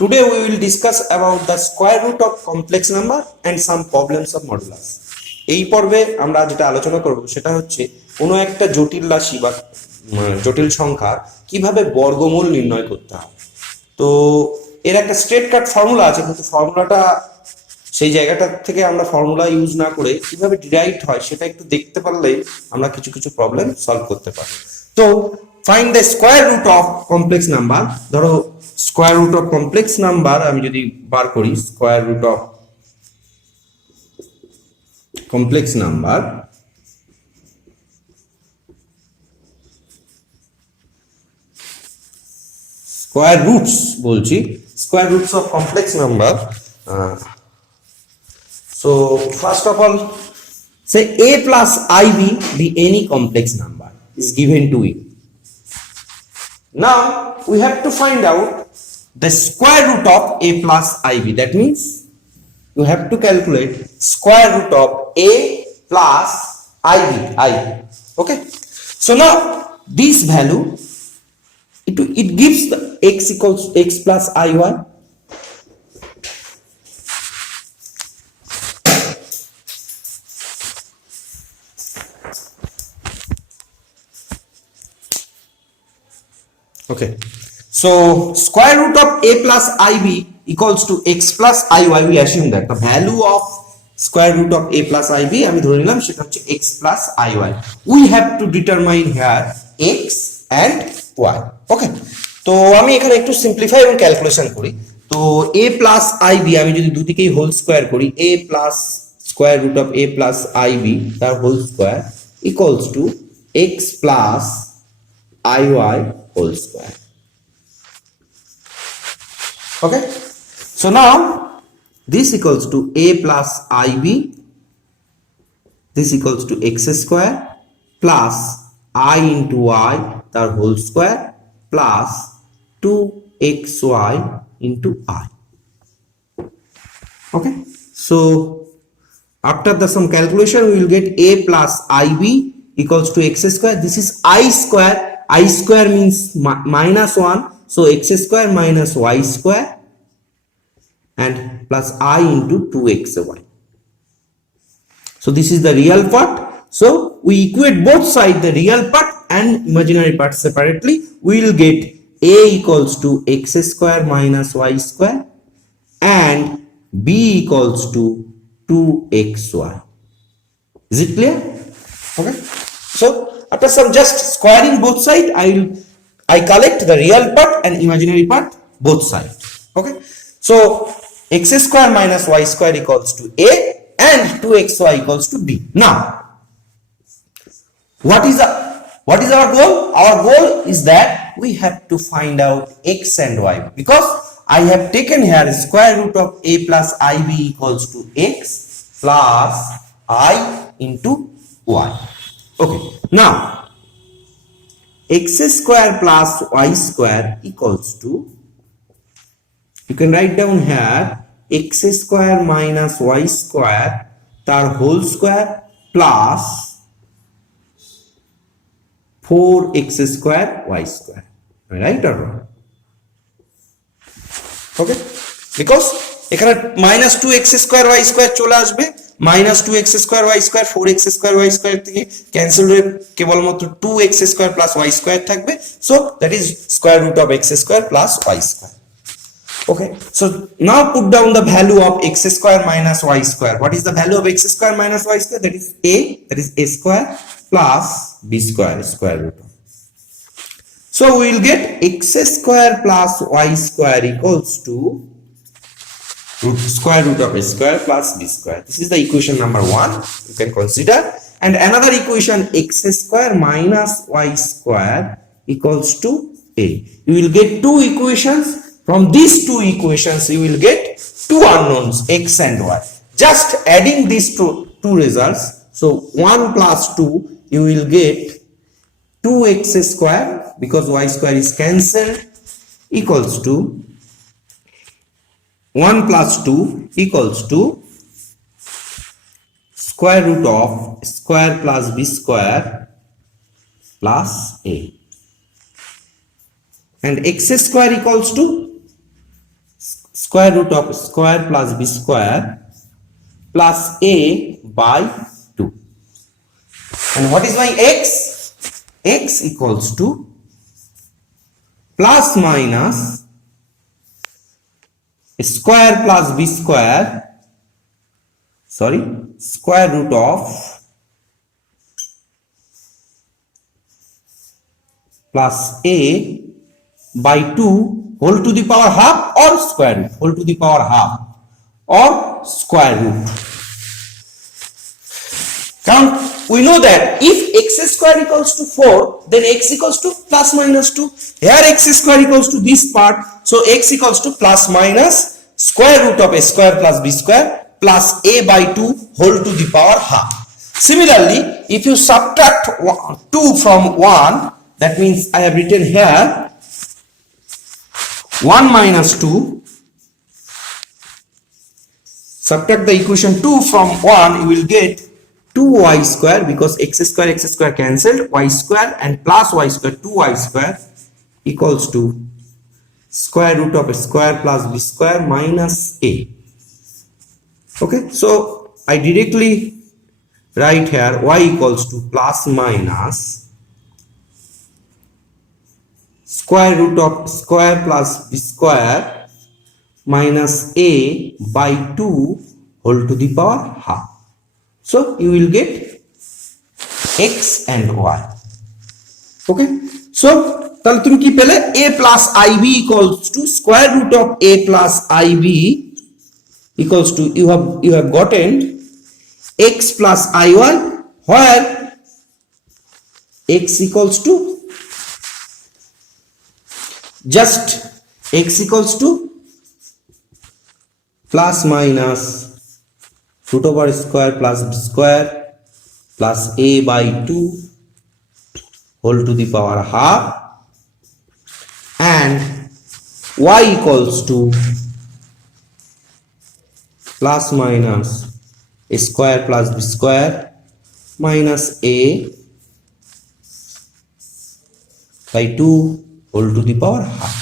Today we will discuss about the square root of complex number and some problems of modulus. এই পর্বে আমরা যেটা আলোচনা করব সেটা হচ্ছে কোনো একটা জটিল রাশি বা জটিল সংখ্যা কিভাবে বর্গমূল নির্ণয় করতে হয়। তো এর একটা স্ট্রেট কাট ফর্মুলা আছে, কিন্তু ফর্মুলাটা সেই জায়গাটা থেকে আমরা ফর্মুলা ইউজ না করে কিভাবে ডিরাইভড হয় সেটা একটু দেখতে পারলে আমরা কিছু কিছু প্রবলেম সলভ করতে পারবো। তো find the square root of complex number. ধরো square root of complex number আমি যদি বার করি, square root of complex number square roots বলছি, square roots of complex number. So first of all, say a plus ib be any complex number is given to you. Now we have to find out the square root of a plus ib. That means you have to calculate square root of a plus ib. Okay. So now this value it gives the x equals x plus iy. Okay, so square root of a plus ib equals to x plus iy. We assume that the value of square root of a plus ib আমি ধরে নিলাম সেটা হচ্ছে x plus iy. We have to determine here x and y. Okay, তো আমি এখানে একটু simplify এবং ক্যালকুলেশন করি। তো a plus ib আমি যদি দুদিকেই হোল স্কয়ার করি, a plus square root of a plus ib তার whole square equals to x plus iy whole square. Okay, so now this equals to a plus ib, this equals to x square plus I into y tar whole square plus 2xy into I. Okay, so after the some calculation we will get a plus ib equals to x square. This is I square. I square means minus 1, so x square minus y square and plus I into 2xy. So this is the real part. So we equate both sides, the real part and imaginary part separately. We will get a equals to x square minus y square and b equals to 2xy. Is it clear? Okay, so after some just squaring both sides, I collect the real part and imaginary part both sides. Okay, so x square minus y square equals to a and 2xy equals to b. Now what is our goal? Our goal is that we have to find out x and y, because I have taken here square root of a plus ib equals to x plus I into y. Okay, now x square plus y square equals to, you can write down here x square minus y square tar whole square plus 4x square y square. Right or wrong? Okay, because এখানে minus 2x square y square চলে আসবে, minus 2x square y square 4x square y square থেকে cancel হয়ে কেবলমাত্র 2x square plus y square থাকবে, so that is square root of x square plus y square. Okay, so now put down the value of x square minus y square. What is the value of x square minus y square? That is a square plus b square square root of. So we will get x square plus y square equals to square root of a square plus b square. This is the equation number 1 you can consider. And another equation, x square minus y square equals to a. You will get two equations. From these two equations you will get two unknowns, x and y. Just adding these two results, so 1 plus 2 you will get 2x square, because y square is cancelled, equals to 1 plus 2 equals to square root of square plus b square plus a, and x square equals to square root of square plus b square plus a by 2. And what is my x? X equals to plus minus square plus b square, square root of plus a by 2 whole to the power half or square root, whole to the power half or square root. Now we know that if x square equals to 4, then x equals to plus minus 2. Here x square equals to this part, so x equals to plus minus square root of a square plus b square plus a by 2 whole to the power half. Similarly, if you subtract 2 from 1, that means I have written here 1 minus 2. Subtract the equation 2 from 1, you will get 2y square, because x square cancelled, y square and plus y square, 2y square equals to square root of a square plus b square minus a. Okay, so I directly write here y equals to plus minus square root of square plus b square minus a by 2 whole to the power half. So you will get x and y. Okay, so তাহলে তুমি কি পেলে? a plus ib equals to square root of a plus ib equals to, you have gotten x plus iy, where x equals to just x equals to plus minus root over square plus b square plus a by 2 whole to the power half, and y equals to plus minus a square plus b square minus a by 2 whole to the power half.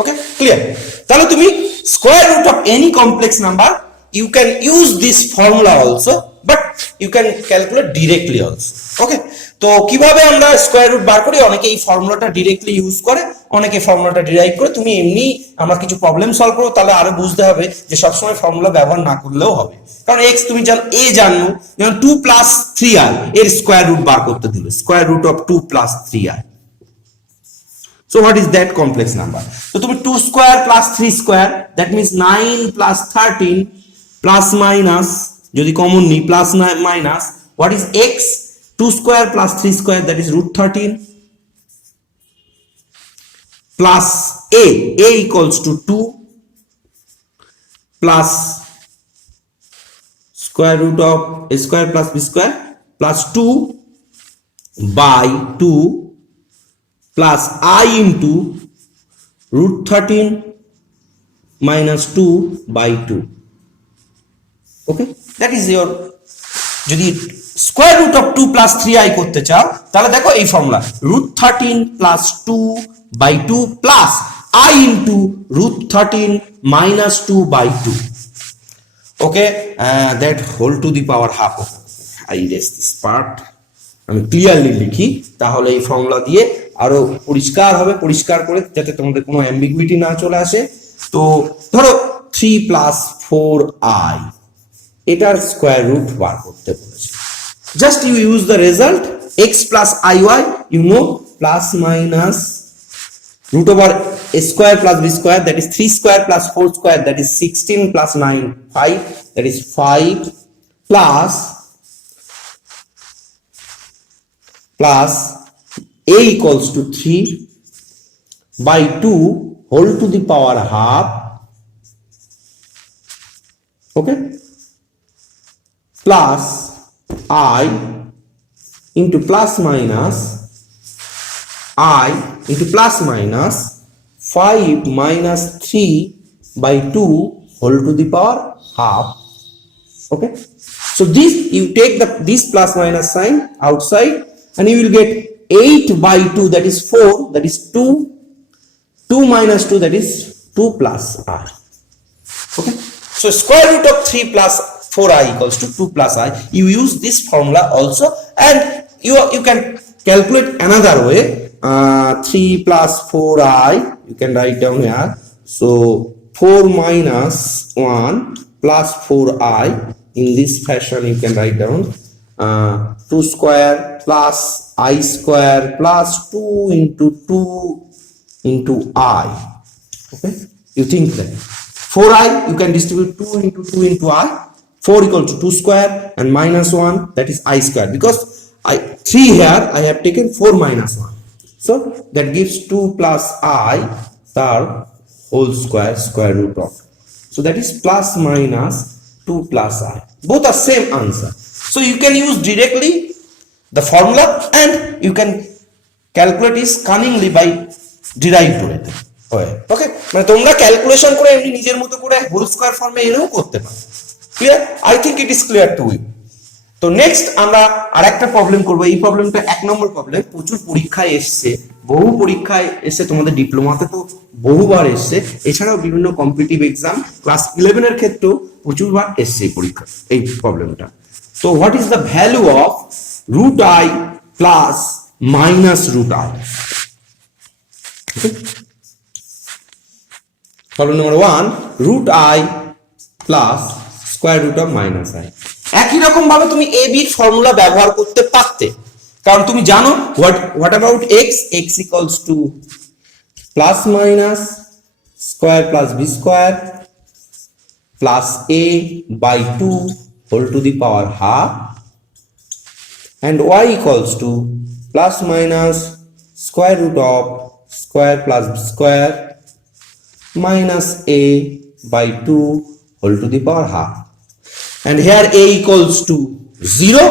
Okay, clear? তাহলে তুমি square root of any complex number, you can use this formula also, but you can calculate directly also. Okay, তো কিভাবে আমরা square root বার করি? অনেকে এই ফর্মুলাটা directly use করে, অনেকে ফর্মুলাটা ডিরাইভ করে। তুমি এমনি আমরা কিছু প্রবলেম সলভ করো, তাহলে আরো বুঝতে হবে যে সবসময় ফর্মুলা ব্যবহার না করলেও হবে। কারণ x তুমি জানো, a জানো, যেমন 2 প্লাস 3i এর স্কয়ার রুট বার করতে দিলে, square root of 2 plus 3i. So what is that complex number? So তুমি 2 square plus 3 square, that means 9 plus 13 plus minus, যদি কমন নি plus minus, what is x? 2 square plus 3 square, that is root 13 plus a equals to 2 plus square root of a square plus b square plus 2 by 2 plus I into root 13 minus 2 by 2. Okay, that is your, যদি square root of 2 plus 3i করতে চাও তাহলে দেখো এই formula, root 13 plus 2 by 2 plus I into root 13 minus 2 by 2. Okay, that whole to the power half of, I erase this part, আমি clearly লিখি, তাহলে এই ফর্মুলা দিয়ে আরো পরিষ্কার হবে, পরিষ্কার করে যাতে তোমাদের কোনো অ্যাম্বিগুইটি না চলে আসে। তো ধরো 3 plus 4i, এটার স্কয়ার রুট বার করতে বলেছে। Just you use the result, x plus iy, you know, plus minus root over a square plus b square, that is 3 square plus 4 square, that is 16 plus 9, 5, that is 5 plus a equals to 3 by 2 whole to the power half. Okay, plus I into plus minus 5 minus 3 by 2 whole to the power half. Okay, so this, you take this plus minus sign outside and you will get 8 by 2, that is 4, that is 2 minus 2, that is 2 plus r. Okay, so square root of 3 plus 4i equals to 2 plus I. You use this formula also, and you can calculate another way. 3 plus 4i, you can write down here. So 4 minus 1 plus 4i, in this fashion you can write down 2 square plus I square plus 2 into I. Okay, you think that 4i you can distribute 2 into I. 4 equal to 2 square and minus 1, that is I square, because 3 here I have taken 4 minus 1, so that gives 2 plus I the whole square root of, so that is plus minus 2 plus I, both are same answer. So you can use directly the formula and you can calculate is cunningly by derived way. ওকে, মানে তোমরা calculation করে এমনি নিজের মতো করে whole square ফর্মে এরও করতে পারো। Clear? I think it is clear to you. তো নেক্সট আমরা আরেকটা প্রবলেম করব। এই প্রবলেমটা 1 নম্বর প্রবলেম, প্রচুর পরীক্ষায় এসেছে, বহু পরীক্ষায় এসে, তোমাদের ডিপ্লোমাতে তো বহুবার এসেছে, এছাড়াও বিভিন্ন কম্পিটিটিভ এক্সাম ক্লাস 11 এর ক্ষেত্রেও প্রচুরবার এসেছে এই পরীক্ষা, এই প্রবলেমটা। তো what is the value of root I plus minus root I? Okay. Problem number 1, root I plus square root of minus I. একই রকম ভাবে তুমি a b ফর্মুলা ব্যবহার করতে পারতে, কারণ তুমি জানো what about x equals to plus minus square plus b square plus a by 2 whole to the power half, and y equals to plus minus square root of square plus b square minus a by 2 whole to the power half, and here a equals to 0,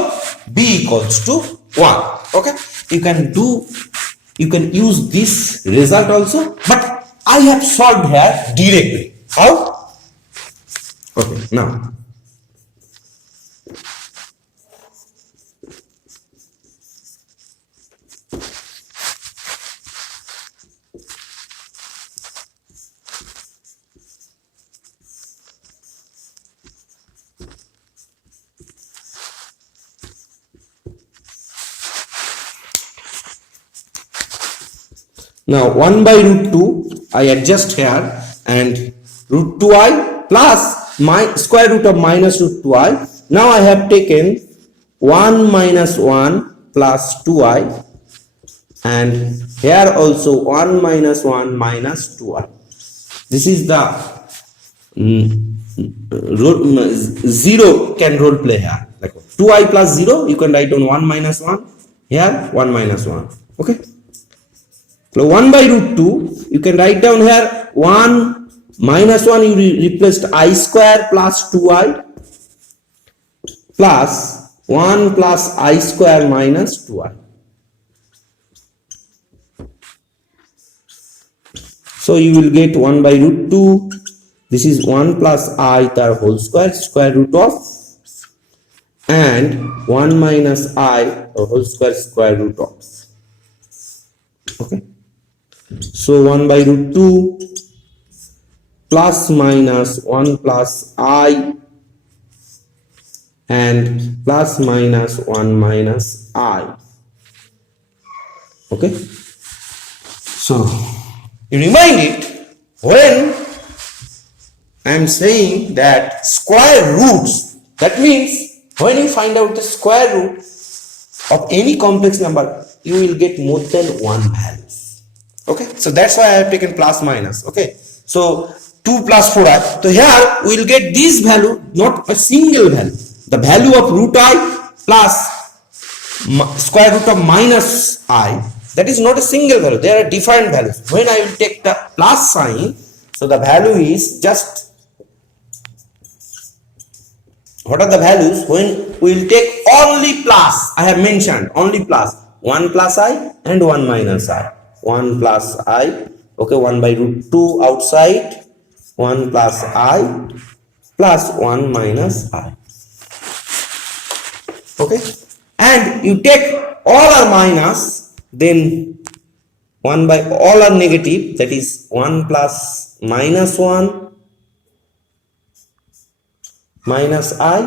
b equals to 1. Okay, you can use this result also, but I have solved here directly. How? Okay, now Now 1 by root 2 I adjust here, and root 2i plus my square root of minus root 2i. Now I have taken 1 minus 1 plus 2i, and here also 1 minus 1 minus 2i. This is the 0 can role play here. Like 2i plus 0 you can write on 1 minus 1, here 1 minus 1. Okay. So 1 by root 2 you can write down here 1 minus 1, you replaced I square plus 2i plus 1 plus I square minus 2i. So you will get 1 by root 2, this is 1 plus I the whole square root of, and 1 minus I the whole square root of. Okay. So 1 by root 2 plus minus 1 plus I and plus minus 1 minus I. Okay. So you remind it, when I am saying that square roots, that means when you find out the square root of any complex number, you will get more than one value. Okay, so that's why I have taken plus minus. Okay, so 2 plus 4i, so here we will get this value, not a single value, the value of root I plus square root of minus I, that is not a single value, there are different values. When I will take the plus sign, so the value is just, what are the values when we will take only plus? I have mentioned only plus, 1 plus I and 1 minus I. 1 plus I, okay, 1 by root 2 outside, 1 plus I plus 1 minus I. Okay, and you take all are minus, then 1 by all are negative, that is 1 plus minus 1 minus I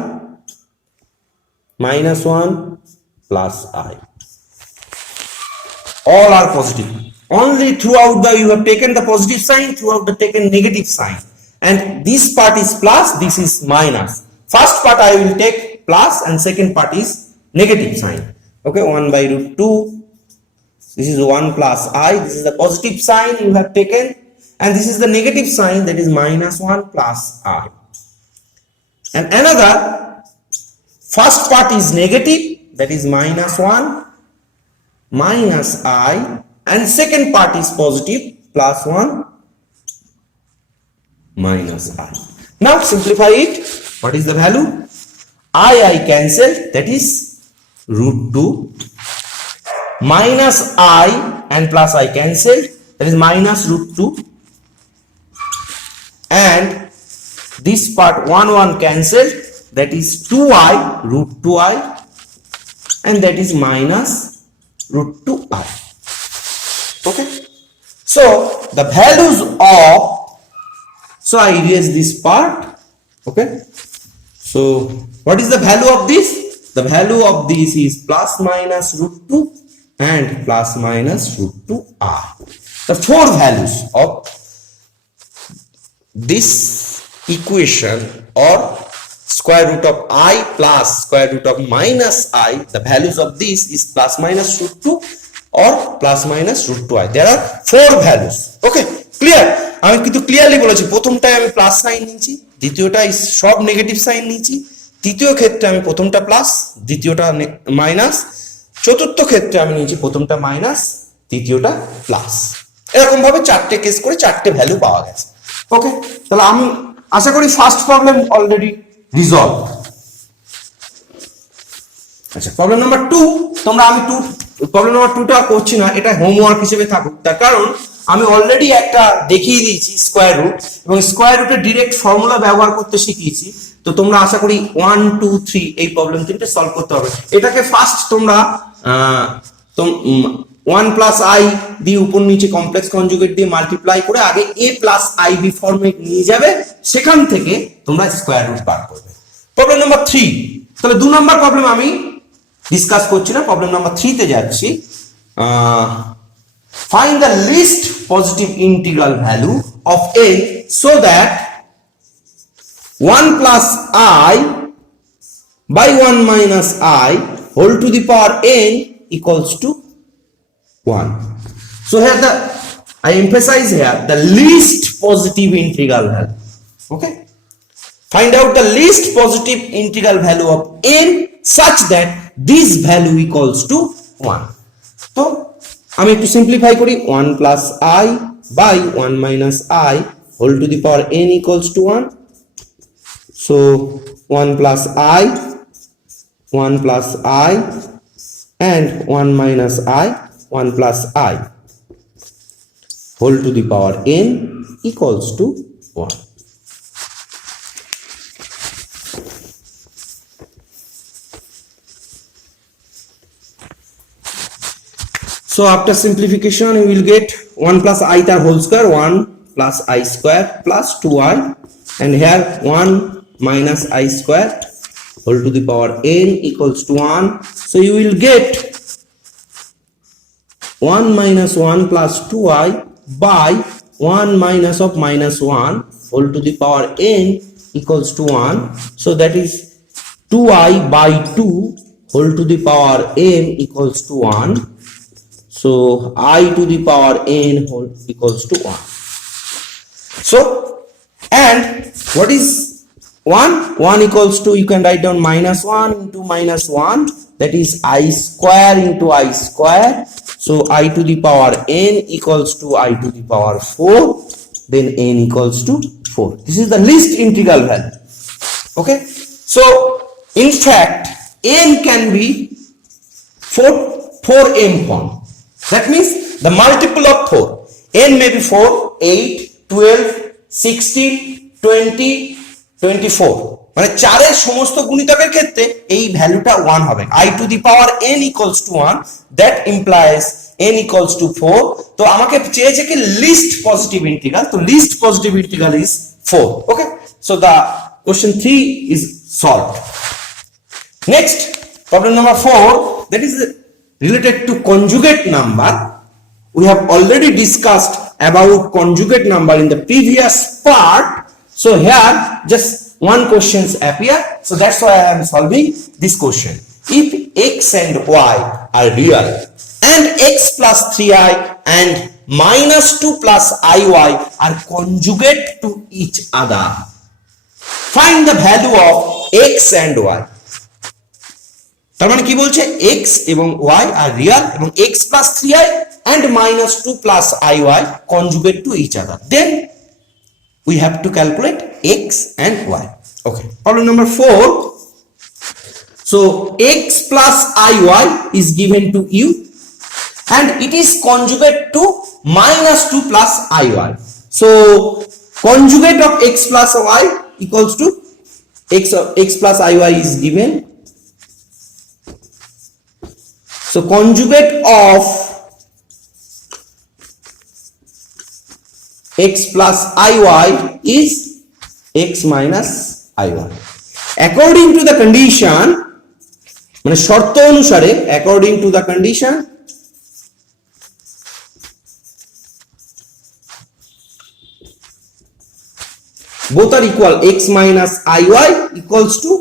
minus 1 plus I. All are positive. Only throughout the you have taken the positive sign, throughout the taken negative sign, and this part is plus, this is minus. First part I will take plus and second part is negative sign. Okay, 1 by root 2, this is 1 plus I, this is the positive sign you have taken, and this is the negative sign, that is minus 1 plus I. And another, first part is negative, that is minus 1 minus I, and second part is positive, plus 1 minus I. Now simplify it. What is the value? I cancel, that is root 2, minus I and plus I cancel, that is minus root 2, and this part 1 cancelled, that is 2I root 2I, and that is minus root 2I. Okay, so the values of, so I erase this part. Okay, so what is the value of this? The value of this is plus minus root 2 and plus minus root 2R. The four values of this equation, or square root of I plus square root of minus I, the values of this is plus minus root 2 or plus minus root 2I. There are four values. Okay, clear? আমি কিন্তু clearly বলেছি, প্রথমটায় আমি plus sign নিয়েছি, দ্বিতীয়টায় সব negative sign নিয়েছি, তৃতীয় ক্ষেত্রে আমি প্রথমটা প্লাস, দ্বিতীয়টা মাইনাস, চতুর্থ ক্ষেত্রে আমি নিয়েছি প্রথমটা মাইনাস, তৃতীয়টা প্লাস। এরকম ভাবে চারটে কেস করে চারটে ভ্যালু পাওয়া গেছে। ওকে, তাহলে আমি আশা করি ফার্স্ট প্রবলেম অলরেডি রিজলভ। আচ্ছা, প্রবলেম নাম্বার 2, তোমরা আমি প্রবলেম নাম্বার 2টা করছি না, এটা হোমওয়ার্ক হিসেবে থাকুক, তার কারণ আমি অলরেডি একটা দেখিয়ে দিয়েছি স্কোয়ার রুট, এবং স্কোয়ার রুটের ডিরেক্ট ফর্মুলা ব্যবহার করতে শিখিয়েছি। তো তোমরা আশা করি 1 2 3 এই প্রবলেম তিনটে সলভ করতে হবে। এটাকে ফার্স্ট তোমরা 1 প্লাস আই দিয়ে উপর নিচে কমপ্লেক্স কনজুগেট দিয়ে মাল্টিপ্লাই করে আগে a প্লাস আই বি ফর্মে নিয়ে যাবে, সেখান থেকে তোমরা স্কোয়ার রুট বার করবে। প্রবলেম নাম্বার 3, তাহলে 2 নাম্বার প্রবলেম আমি ডিসকাস করছি না, প্রবলেম নাম্বার 3 তে যাচ্ছি। Find the least positive integral value of a so that 1 plus I by 1 minus I whole to the power n equals to 1. So here I emphasize here the least positive integral value. Okay, find out the least positive integral value of n such that this value equals to 1. So আমি একটু simplify করি, 1 plus i by 1 minus i whole to the power n equals to 1. So 1 plus i, 1 plus i and 1 minus I, 1 plus I whole to the power n equals to 1. So after simplification we will get 1 plus I tar whole square, 1 plus I square plus 2I, and here 1 minus I square whole to the power n equals to 1. So you will get 1 minus 1 plus 2I by 1 minus of minus 1 whole to the power n equals to 1. So that is 2I by 2 whole to the power n equals to 1. So I to the power n whole equals to 1. So, and what is 1? 1 equals to, you can write down minus 1 into minus 1, that is I square into I square. So I to the power n equals to I to the power 4, then n equals to 4. This is the least integral value. Okay, so in fact n can be 4m form. That means the multiple of 4. n may be 4, 8, 12, 16, 20, 24. মানে 4 এর সমস্ত গুণিতকের ক্ষেত্রে এই ভ্যালুটা 1 হবে। I to the power n equals to 1, that implies n equals to 4. তো আমাকে চেয়েছে কি লিস্ট পজিটিভ ইন্টিগ্রাল, তো least positive integral is 4. Okay, so the question 3 is solved. Next, problem number 4, that is related to conjugate number. We have already discussed about conjugate number in the previous part. So here just one questions appear. So that's why I am solving this question. If x and y are real and x plus 3i and minus 2 plus iy are conjugate to each other, find the value of x and y. তার মানে কি বলছে x এবং y are real এবং x plus 3i and minus 2 plus iy conjugate to each other. Then we have to calculate x and y. Okay. Problem number 4. So x plus iy is given to you and it is conjugate to minus 2 plus iy. So conjugate of x plus y equals to x plus iy is given. So conjugate of x plus iy is x minus iy. According to the condition, মানে শর্ত অনুসারে, according to the condition, both are equal. X minus iy equals to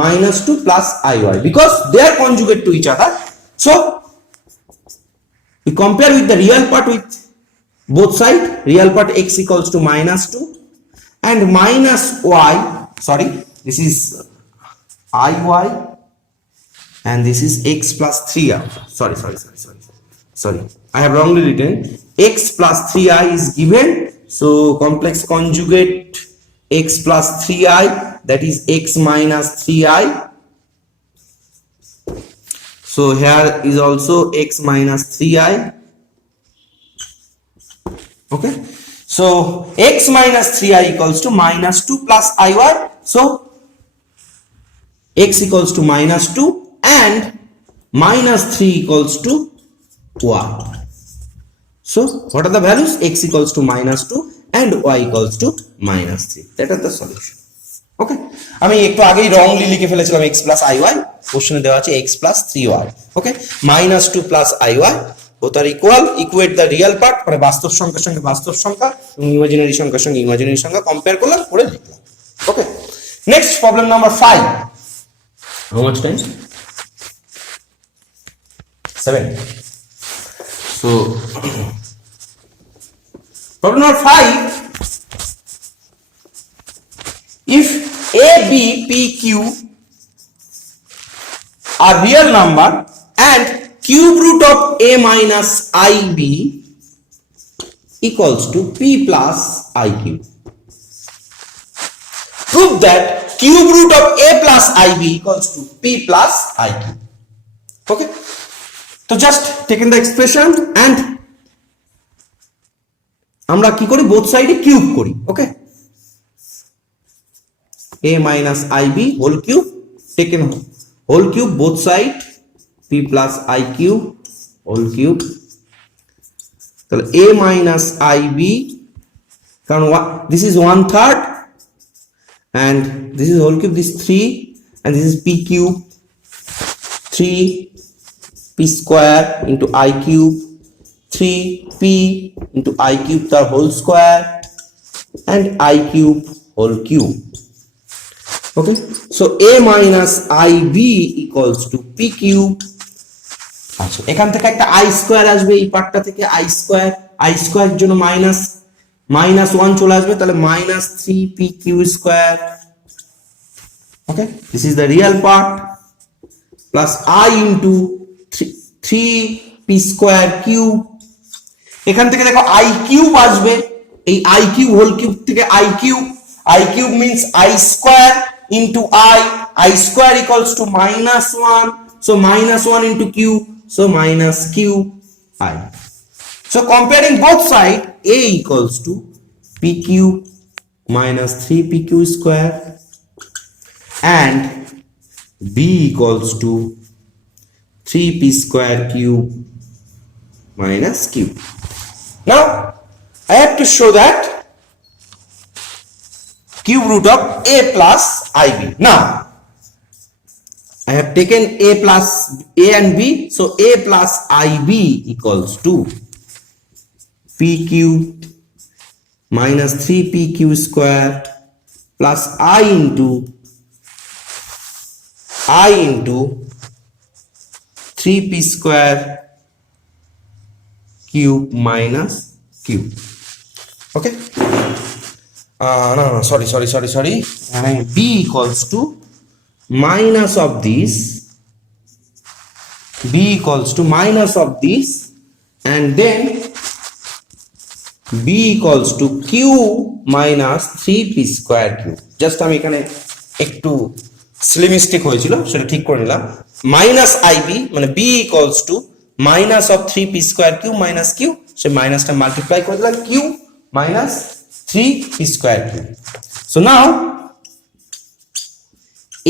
minus 2 plus iy because they are conjugate to each other. So we compare with the real part with both side. Real part x equals to minus 2 and minus y, sorry, this is iy and this is x plus 3i. Sorry, I have wrongly written. X plus 3i is given, so complex conjugate x plus 3i, that is x minus 3i. So here is also x minus 3i. Okay, so x minus 3i equals to minus 2 plus iy. So x equals to minus 2 and minus 3 equals to y. So what are the values? X equals to minus 2 and y equals to minus 3. That is the solution. Okay, আমি একটু আগেই wrongly লিখে ফেলেছিলাম x plus iy, কোশ্চেনে দেওয়া আছে x plus 3y. Okay, minus 2 plus iy both are equal. Equate the real part, মানে বাস্তব সংখ্যার সঙ্গে বাস্তব সংখ্যা এবং ইমাজিনারি সংখ্যার সঙ্গে ইমাজিনারি সংখ্যা কম্পেয়ার করলাম, করে লিখলাম। Okay, next problem number 5. How much time? 7. So problem number 5. If a, b, p, q are real number and cube root of a minus ib equals to p plus iq, prove that cube root of a plus ib equals to p plus iq. Okay, so just taking the expression and আমরা কি করি, both side এ cube করি। ওকে, a minus ib whole cube, taken whole cube both side, p plus iq whole cube. তাহলে a minus ib, কারণ this is 1/3 and this is whole cube, this 3 and this is p cube, 3 p square into i cube, 3p into i cube the whole square and i cube whole cube. Okay, so a minus ib equals to p cube. আচ্ছা, এখান থেকে একটা i square আসবে, এই পার্টটা থেকে i square এর জন্য মাইনাস 1 চলে আসবে, তাহলে minus 3pq square. Okay, this is the real part plus i into 3p square cube. এখান থেকে দেখো i কিউব আসবে, এই i কিউব হোল কিউব থেকে i cube means i square into i square equals to minus 1, so minus 1 into cube, so minus cube I. So comparing both side, a equals to p cube minus 3pq square and b equals to 3p square cube minus cube. Now I have to show that cube root of a plus ib. Now I have taken a plus a and b, so a plus ib equals to p cube minus 3pq square plus I into 3p square cube minus q. Okay. No, sorry. And b equals to minus of this. B equals to minus of this, and then b equals to q minus 3p square q. Just আমি এখানে একটু স্লি mistake হয়েছিল, সেটা ঠিক করে নিলাম। Minus i b মানে b equals to minus of 3p square q minus q, সে মাইনাসটা মাল্টিপ্লাই করে দিলাম q minus 3p square q. So now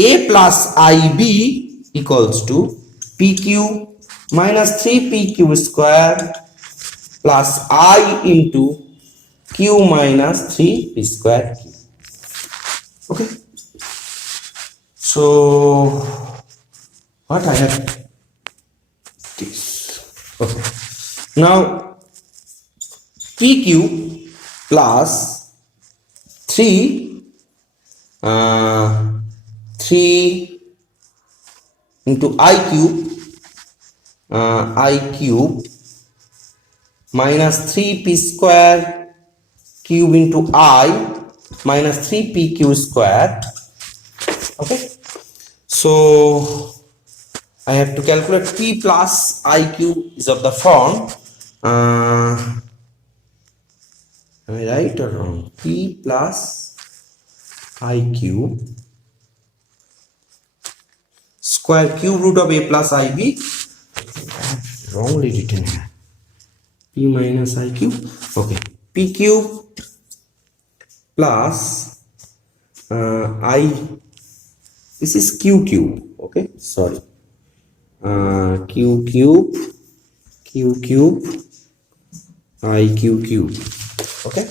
a plus ib equals to pq minus 3pq square plus I into q minus 3p square q. Okay. So what I have this. Okay. Now pq plus 3 into I cube minus 3p square cube into I minus 3pq square. Okay, so I have to calculate p plus I cube is of the form am I right or wrong? P plus I cube square cube root of a plus ib, wrongly written here, p minus I cube. Okay, p cube plus I, this is q cube. Okay, sorry, q cube I q cube. Okay,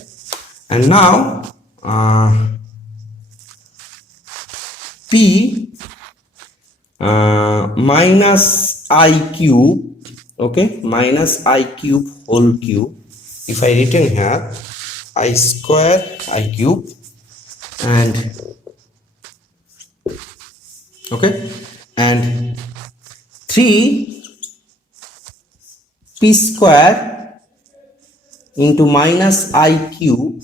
and now p minus I cube. Okay, minus I cube whole cube. If I written here I square I cube and okay, and 3p square into minus I cube.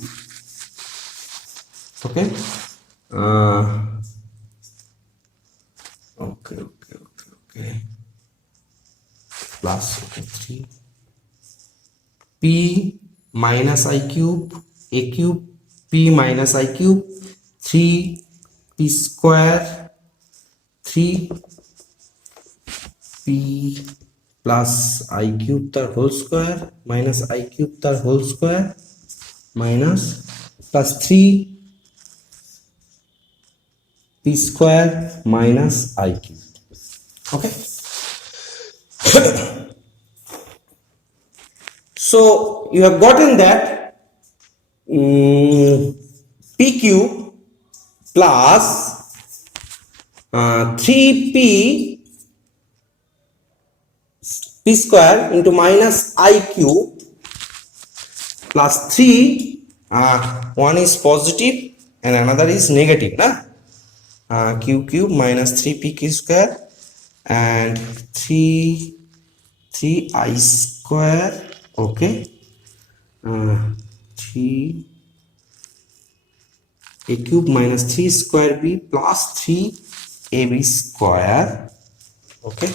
Okay, okay, plus okay, 3 p minus I cube a cube p minus I cube 3p square 3p plus I cube tar whole square minus I cube tar whole square minus plus 3p square minus I cube. Okay. So you have gotten that p cube plus 3p p square into minus I cube plus 3 one is positive and another is negative, na? Q cube minus 3pq square and 3I square. Okay, 3a cube minus 3 square b plus 3ab square. Okay,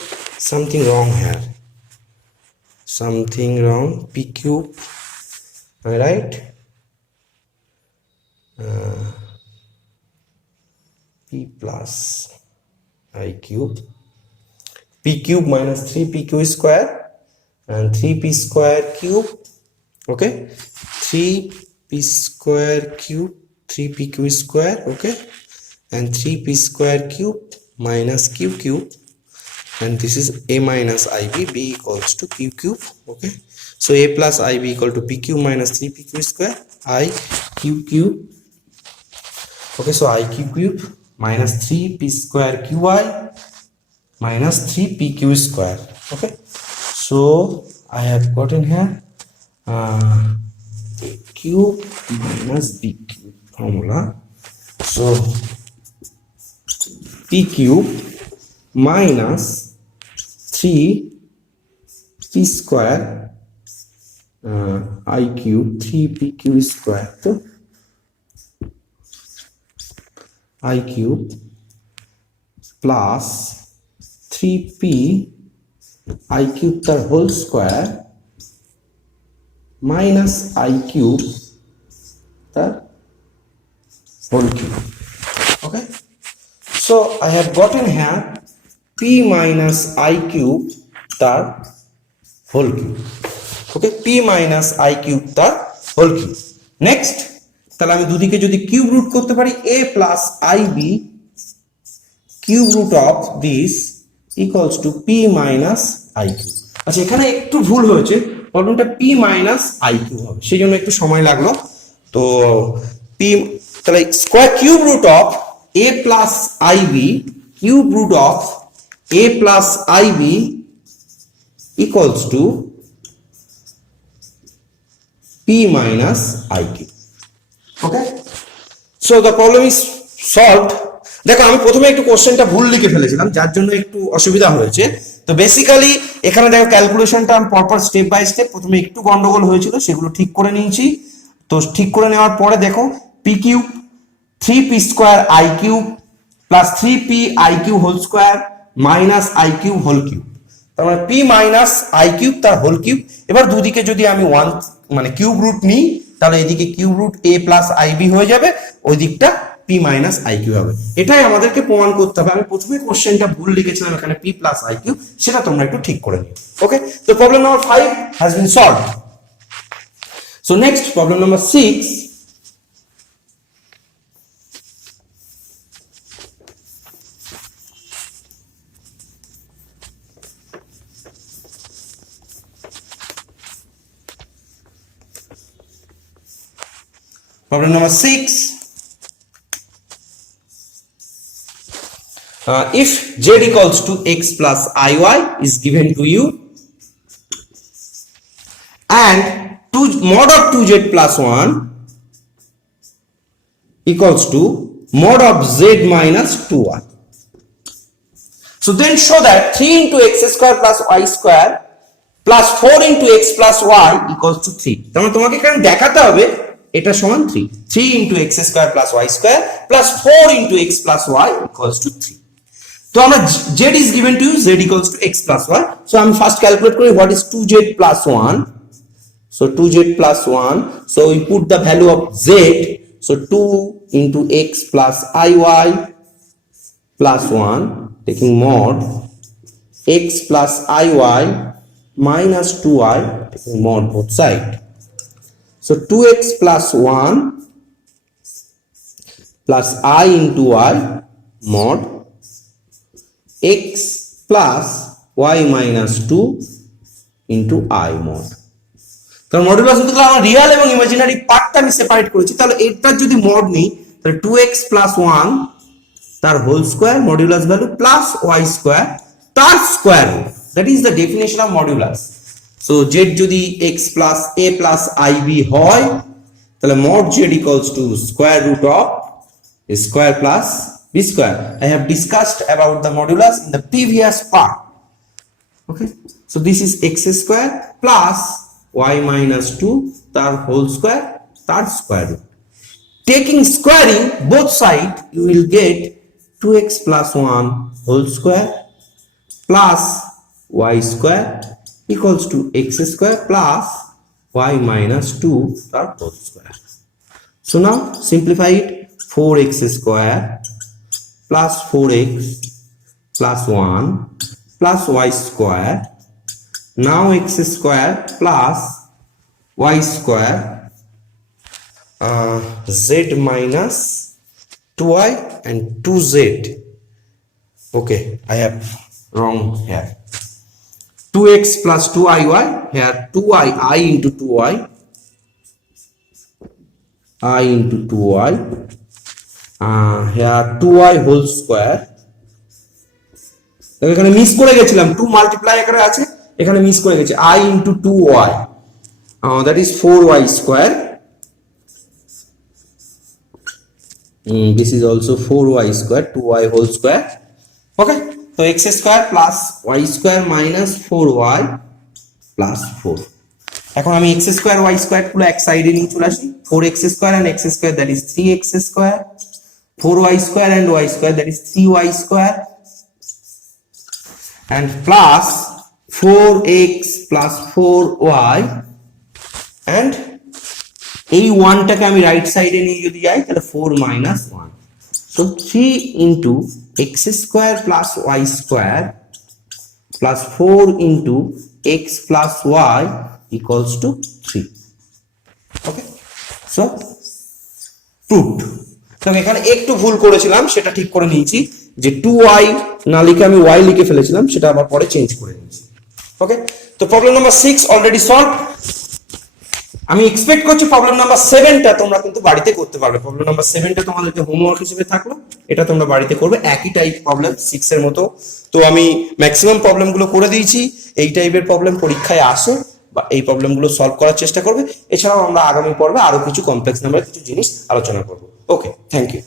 something wrong here, something wrong. P cube, am I right? P plus I cube, p cube minus 3pq square and 3p square cube. Okay, 3p square cube 3pq square. Okay, and 3p square cube minus q cube, and this is a minus ib, b equals to q cube. Okay, so a plus ib equal to pq minus 3pq square I q cube Okay, so iq cube minus 3p square qi minus 3pq square. Okay, so I have gotten here cube minus b cube formula. So p cube minus 3p square I cube 3pq square to I cube plus 3p I cube the whole square minus I cube the whole cube. Okay, so I have gotten here p minus I cube the whole cube. Okay, p minus I cube the whole cube. Next, তাহলে আমি দুদিকে যদি cube root করতে পারি a plus ib cube root of this equals to p minus I cube. আচ্ছা, এখানে একটু ভুল হয়েছে, প্রবলেমটা p minus I cube হবে, সেই জন্য একটু সময় লাগলো। তো p তাহলে square cube root of a plus ib cube root of a plus ib equals to p minus I cube. Okay, so the problem is solved. দেখো, আমি প্রথমে একটু কোশ্চেনটা ভুল লিখে ফেলেছিলাম, যার জন্য একটু অসুবিধা হয়েছে। তো বেসিক্যালি এখানে দেখো ক্যালকুলেশনটা আমি পরপর স্টেপ বাই স্টেপ, প্রথমে একটু গন্ডগোল হয়েছিল, সেগুলো ঠিক করে নিয়েছি। তো ঠিক করে নেওয়ার পরে দেখো p cube 3p square i cube plus 3p i cube whole square minus i cube whole cube, তার মানে পি মাইনাস আই কিউব তার হোল কিউব। এবার দুদিকে যদি আমি মানে কিউব রুট নিই, তাহলে এদিকে cube root a plus i b হয়ে যাবে, ওই দিকটা p মাইনাস আই কিউ হবে। এটাই আমাদেরকে প্রমাণ করতে হবে। আমি প্রথমে কোশ্চেনটা ভুল লিখেছিলাম, এখানে p প্লাস আই কিউ, সেটা তোমরা একটু ঠিক করে নিও। ওকে, তো problem number 5 has been solved. So next problem number 6. Problem number 6. If z equals to x plus iy is given to you and mod of 2z plus 1 equals to mod of z minus 2y. So then show that 3 into x square plus y square plus 4 into x plus y equals to 3. তার মানে তোমাকে এখানে দেখাতে হবে এটা সমান 3 into x square plus y square plus 4 into x plus y equals to 3. তো আমরা z is given to you, z equals to x plus y. So আমি ফার্স্ট ক্যালকুলেট করি what is 2z plus 1. So 2z plus 1, so we put the value of z, so 2 into x plus iy plus 1 taking mod x plus iy minus 2y taking mod both side. So 2x plus 1 plus I into y mod x plus y minus 2 into I mod. কারণ modulus হতে গেলে আমরা real এবং imaginary পার্টটা আমি separate করেছি, তাহলে এটার যদি মড নিই তাহলে 2x plus 1 তার whole square modulus value plus y square তার square root, that is the definition of modulus. So z যদি x plus a plus ib হয়, তাহলে mod z equals to square root of a square plus b square. I have discussed about the modulus in the previous part. Okay, so this is x square plus y minus 2 tar whole square tar square root. Taking squaring both sides, you will get 2x plus 1 whole square plus y square equals to x square plus y minus 2 tar whole square. So now simplify it. 4x square plus 4x plus 1 plus y square. Now x square plus y square z minus 2y and 2z. Okay, I have wrong here. 2x plus 2iy, here 2i, I into 2y, I into 2y, here 2y whole square, এখানে miss করে গেছিলাম 2 multiply আকারে আছে, এখানে miss করে গেছে I into 2y, that is 4y square. This is also 4y square, 2y whole square. Okay, so x square plus y square minus 4y plus 4. এখন আমি x square y square পুরো এক সাইডে নিয়ে চলে আসি, 4x square and x square, that is 3x square, 4y square and y square, that is 3y square, and plus 4x plus 4y, and এই 1টাকে আমি রাইট সাইডে নিয়ে যদি যাই তাহলে 4 minus 1, so 3 into x square plus y square plus 4 into x plus y equals to 3. Okay, so proved. তো এখানে একটু ভুল করেছিলাম, সেটা ঠিক করে নিয়েছি, যে 2y না লিখে আমি y লিখে ফেলেছিলাম, সেটা আবার পরে চেঞ্জ করে নিয়েছি। ওকে, তো প্রবলেম নাম্বার 6 অলরেডি সলভ। আমি এক্সপেক্ট করছি প্রবলেম নাম্বার 7টা তোমরা কিন্তু বাড়িতে করতে পারবে। প্রবলেম নাম্বার 7টা তোমাদেরকে হোমওয়ার্ক হিসেবে থাকলো, এটা তোমরা বাড়িতে করবে, একই টাইপ প্রবলেম 6 এর মতো। তো আমি ম্যাক্সিমাম প্রবলেমগুলো করে দিয়েছি, এই টাইপের প্রবলেম পরীক্ষায় আসে বা এই প্রবলেমগুলো সলভ করার চেষ্টা করবে। এছাড়াও আমরা আগামী পর্বে আরো কিছু কমপ্লেক্স নাম্বারের কিছু জিনিস আলোচনা করব। ওকে, থ্যাংক ইউ।